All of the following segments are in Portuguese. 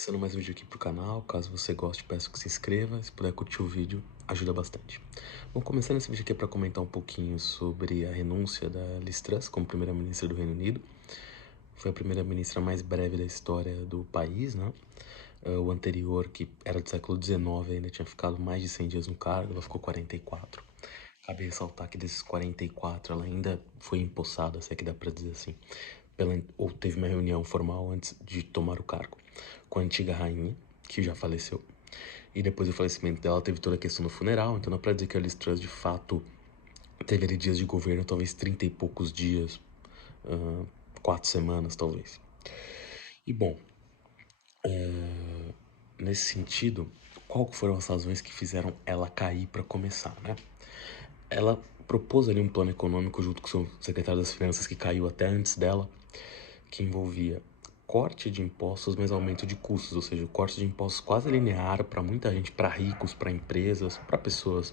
Começando mais um vídeo aqui pro canal, caso você goste, peço que se inscreva, se puder curtir o vídeo, ajuda bastante. Bom, começando esse vídeo aqui é para comentar um pouquinho sobre a renúncia da Liz Truss como primeira-ministra do Reino Unido. Foi a primeira-ministra mais breve da história do país, né? O anterior, que era do século XIX, ainda tinha ficado mais de 100 dias no cargo, ela ficou 44. Cabe ressaltar que desses 44, ela ainda foi empossada, se é que dá pra dizer assim, ou teve uma reunião formal antes de tomar o cargo, com a antiga rainha, que já faleceu. E depois do falecimento dela, teve toda a questão do funeral, então não é pra dizer que a Liz Truss, de fato, teve ali dias de governo, talvez 30 e poucos dias, 4 semanas, talvez. E bom, nesse sentido, qual foram as razões que fizeram ela cair para começar, né? Ela propôs ali um plano econômico junto com o seu secretário das Finanças, que caiu até antes dela, que envolvia corte de impostos, mas aumento de custos, ou seja, o corte de impostos quase linear para muita gente, para ricos, para empresas, para pessoas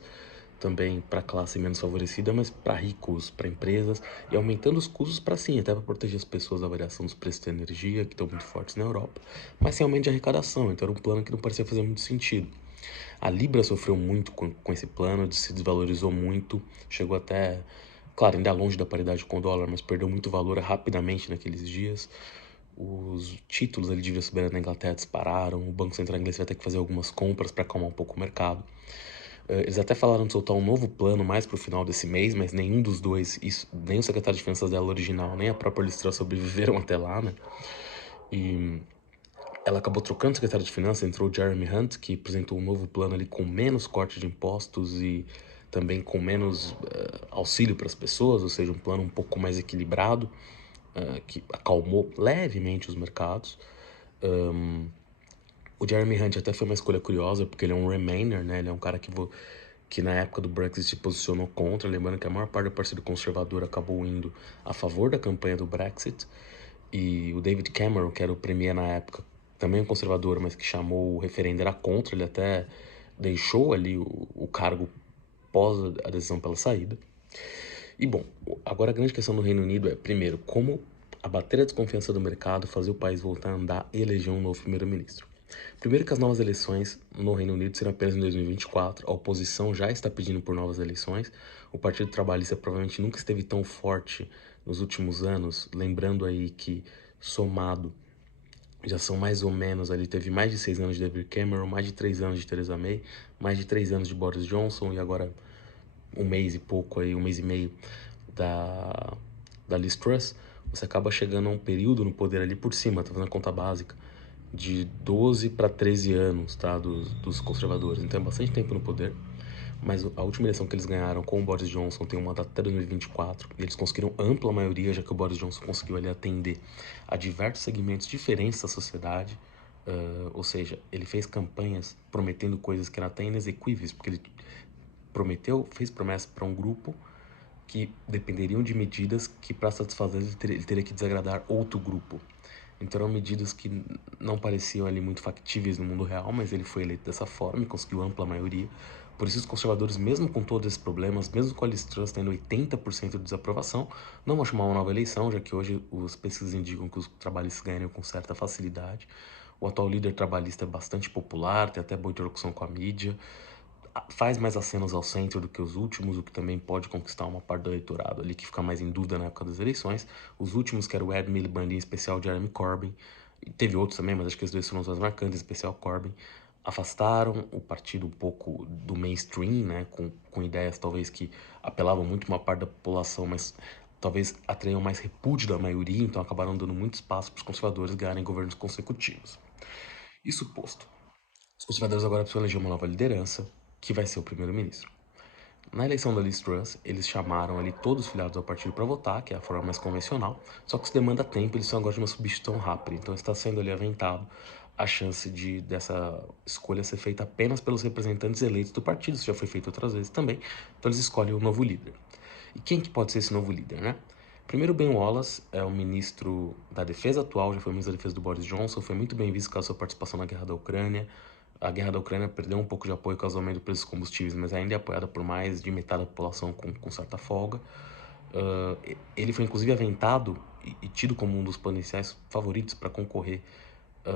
também, para classe menos favorecida, mas para ricos, para empresas, e aumentando os custos para sim, até para proteger as pessoas da variação dos preços da energia, que estão muito fortes na Europa, mas sem aumento de arrecadação, então era um plano que não parecia fazer muito sentido. A Libra sofreu muito com esse plano, se desvalorizou muito, chegou até, claro, ainda longe da paridade com o dólar, mas perdeu muito valor rapidamente naqueles dias. Os títulos ali de dívida soberana na Inglaterra dispararam, o Banco Central inglês vai ter que fazer algumas compras para acalmar um pouco o mercado. Eles até falaram de soltar um novo plano mais pro final desse mês, mas nenhum dos dois, nem o secretário de Finanças dela original, nem a própria Liz Truss sobreviveram até lá, né? E ela acabou trocando o secretário de Finanças, entrou o Jeremy Hunt, que apresentou um novo plano ali com menos corte de impostos e também com menos auxílio para as pessoas, ou seja, um plano um pouco mais equilibrado, que acalmou levemente os mercados. O Jeremy Hunt até foi uma escolha curiosa, porque ele é um Remainer, né? Ele é um cara que na época do Brexit se posicionou contra, lembrando que a maior parte do Partido Conservador acabou indo a favor da campanha do Brexit. E o David Cameron, que era o premier na época, também um conservador, mas que chamou o referendo, era contra, ele até deixou ali o cargo pós a decisão pela saída. E bom, agora a grande questão do Reino Unido é, primeiro, como abater a desconfiança do mercado, fazer o país voltar a andar e eleger um novo primeiro-ministro. Primeiro que as novas eleições no Reino Unido serão apenas em 2024, a oposição já está pedindo por novas eleições, o Partido Trabalhista provavelmente nunca esteve tão forte nos últimos anos, lembrando aí que, somado, já são mais ou menos ali, teve mais de 6 anos de David Cameron, mais de 3 anos de Theresa May, mais de 3 anos de Boris Johnson e agora um mês e pouco aí, um mês e meio da, da Liz Truss, você acaba chegando a um período no poder ali por cima, tá fazendo a conta básica, de 12 para 13 anos, tá, dos conservadores. Então é bastante tempo no poder. Mas a última eleição que eles ganharam com o Boris Johnson tem um mandato até 2024. E eles conseguiram ampla maioria, já que o Boris Johnson conseguiu ali atender a diversos segmentos diferentes da sociedade. Ou seja, ele fez campanhas prometendo coisas que eram até inexequíveis, porque ele fez promessas para um grupo que dependeriam de medidas que, para satisfazer, ele teria que desagradar outro grupo. Então eram medidas que não pareciam ali muito factíveis no mundo real, mas ele foi eleito dessa forma e conseguiu ampla maioria. Por isso os conservadores, mesmo com todos esses problemas, mesmo com a Liz Truss tendo 80% de desaprovação, não vão chamar uma nova eleição, já que hoje os pesquisas indicam que os trabalhistas ganhariam com certa facilidade. O atual líder trabalhista é bastante popular, tem até boa interlocução com a mídia, faz mais acenos ao centro do que os últimos, o que também pode conquistar uma parte do eleitorado ali que fica mais em dúvida na época das eleições. Os últimos, que era o Ed Miliband, em especial Jeremy Corbyn, e teve outros também, mas acho que esses dois foram os mais marcantes, em especial Corbyn, afastaram o partido um pouco do mainstream, né, com ideias talvez que apelavam muito uma parte da população, mas talvez atraíam mais repúdio da maioria, então acabaram dando muito espaço para os conservadores ganharem governos consecutivos. Isso posto, os conservadores agora precisam eleger uma nova liderança, que vai ser o primeiro-ministro. Na eleição da Liz Truss, eles chamaram ali todos os filiados ao partido para votar, que é a forma mais convencional, só que isso demanda tempo, eles são agora de uma substituição rápida, então está sendo ali aventado a chance dessa escolha ser feita apenas pelos representantes eleitos do partido, isso já foi feito outras vezes também, então eles escolhem o novo líder. E quem que pode ser esse novo líder, né? Primeiro, Ben Wallace é o ministro da Defesa atual, já foi ministro da Defesa do Boris Johnson, foi muito bem visto com a sua participação na Guerra da Ucrânia. A Guerra da Ucrânia perdeu um pouco de apoio com o aumento do preço dos combustíveis, mas ainda é apoiada por mais de metade da população com certa folga. Ele foi inclusive aventado e tido como um dos potenciais favoritos para concorrer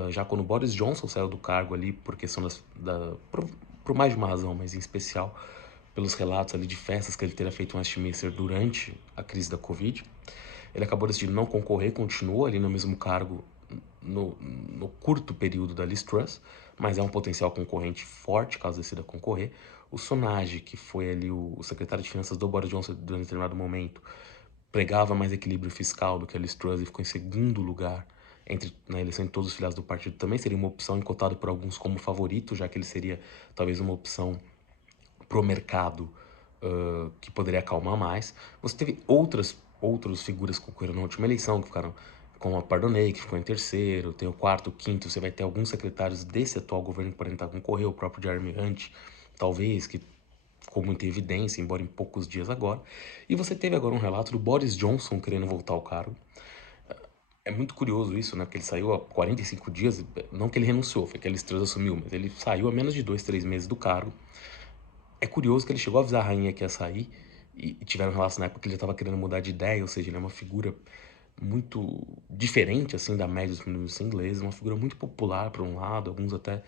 já quando o Boris Johnson saiu do cargo ali por questão por mais de uma razão, mas em especial pelos relatos ali de festas que ele teria feito em Westminster durante a crise da Covid. Ele acabou decidindo não concorrer, continuou ali no mesmo cargo no curto período da Liz Truss, mas é um potencial concorrente forte caso decida concorrer. O Sonage, que foi ali o secretário de Finanças do Boris Johnson durante determinado momento, pregava mais equilíbrio fiscal do que a Liz Truss e ficou em segundo lugar na eleição de todos os filiados do partido. Também seria uma opção cotado por alguns como favorito, já que ele seria talvez uma opção pro mercado que poderia acalmar mais. Você teve outras figuras que concorreram na última eleição, que ficaram como a Pardonei, que ficou em terceiro, tem o quarto, o quinto, você vai ter alguns secretários desse atual governo que podem tentar concorrer, o próprio Jeremy Hunt, talvez, que ficou muito em evidência, embora em poucos dias agora. E você teve agora um relato do Boris Johnson querendo voltar ao cargo. É muito curioso isso, né? Porque ele saiu há 45 dias, não que ele renunciou, foi que ele assumiu, mas ele saiu há menos de 2, 3 meses do cargo. É curioso que ele chegou a avisar a rainha que ia sair e tiveram relatos na época que ele já estava querendo mudar de ideia, ou seja, ele é uma figura muito diferente assim da média dos primeiro-ministros ingleses, uma figura muito popular por um lado, alguns até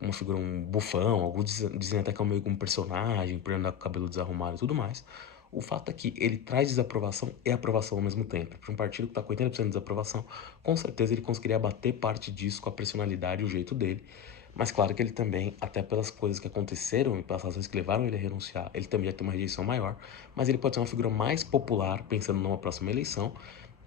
uma figura um bufão, alguns dizem até que é meio como um personagem, por andar com o cabelo desarrumado e tudo mais. O fato é que ele traz desaprovação e aprovação ao mesmo tempo. Para um partido que está com 80% de desaprovação, com certeza ele conseguiria abater parte disso com a personalidade e o jeito dele. Mas claro que ele também, até pelas coisas que aconteceram e pelas razões que levaram ele a renunciar, ele também ia ter uma rejeição maior. Mas ele pode ser uma figura mais popular, pensando numa próxima eleição.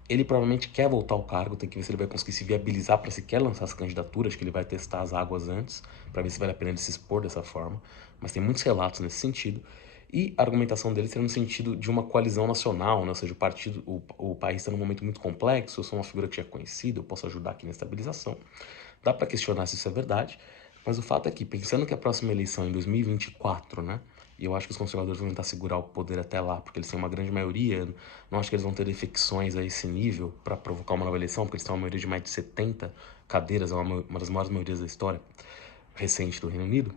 Ele provavelmente quer voltar ao cargo, tem que ver se ele vai conseguir se viabilizar para sequer lançar essa candidatura. Acho que ele vai testar as águas antes, para ver se vale a pena ele se expor dessa forma. Mas tem muitos relatos nesse sentido. E a argumentação dele seria no sentido de uma coalizão nacional, né? Ou seja, o país está num momento muito complexo, eu sou uma figura que já é conhecida, eu posso ajudar aqui na estabilização. Dá para questionar se isso é verdade, mas o fato é que, pensando que a próxima eleição é em 2024, né? E eu acho que os conservadores vão tentar segurar o poder até lá, porque eles têm uma grande maioria. Não acho que eles vão ter defecções a esse nível para provocar uma nova eleição, porque eles têm uma maioria de mais de 70 cadeiras, é uma das maiores maiorias da história recente do Reino Unido.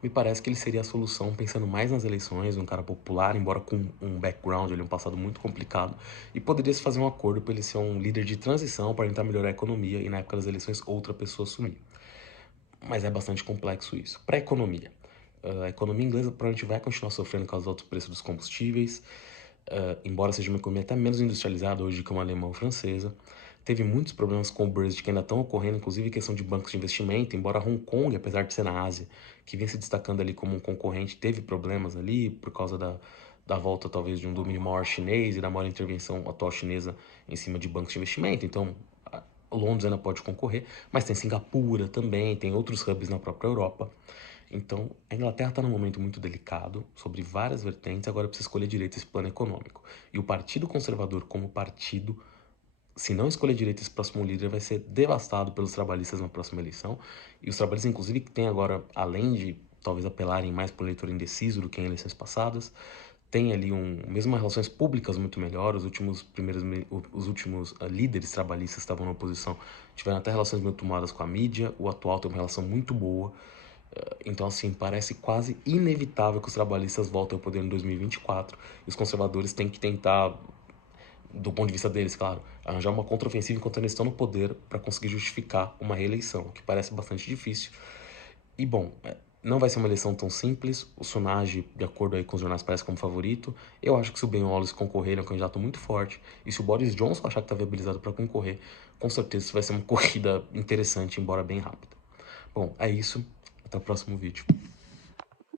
Me parece que ele seria a solução, pensando mais nas eleições, um cara popular, embora com um background, um passado muito complicado, e poderia se fazer um acordo para ele ser um líder de transição para tentar melhorar a economia e na época das eleições outra pessoa assumir. Mas é bastante complexo isso. Para a economia. A economia inglesa provavelmente vai continuar sofrendo por causa do alto preço dos combustíveis, embora seja uma economia até menos industrializada hoje que uma alemã ou francesa. Teve muitos problemas com o Brexit que ainda estão ocorrendo, inclusive questão de bancos de investimento, embora Hong Kong, apesar de ser na Ásia, que vem se destacando ali como um concorrente, teve problemas ali por causa da volta talvez de um domínio maior chinês e da maior intervenção atual chinesa em cima de bancos de investimento. Então, Londres ainda pode concorrer, mas tem Singapura também, tem outros hubs na própria Europa. Então, a Inglaterra está num momento muito delicado, sobre várias vertentes, agora precisa escolher direito esse plano econômico. E o Partido Conservador, como partido, se não escolher direito esse próximo líder, vai ser devastado pelos trabalhistas na próxima eleição. E os trabalhistas, inclusive, que tem agora, além de talvez apelarem mais para o eleitor indeciso do que em eleições passadas, tem ali mesmo relações públicas muito melhor. Os últimos líderes trabalhistas que estavam na oposição tiveram até relações muito tomadas com a mídia. O atual tem uma relação muito boa. Então, assim, parece quase inevitável que os trabalhistas voltem ao poder em 2024 e os conservadores têm que tentar, do ponto de vista deles, claro, arranjar uma contraofensiva enquanto eles estão no poder para conseguir justificar uma reeleição, o que parece bastante difícil. E, bom, não vai ser uma eleição tão simples. O Sonage, de acordo aí com os jornais, parece como favorito. Eu acho que se o Ben Wallace concorrer, ele é um candidato muito forte. E se o Boris Johnson achar que está viabilizado para concorrer, com certeza isso vai ser uma corrida interessante, embora bem rápida. Bom, é isso. Até o próximo vídeo.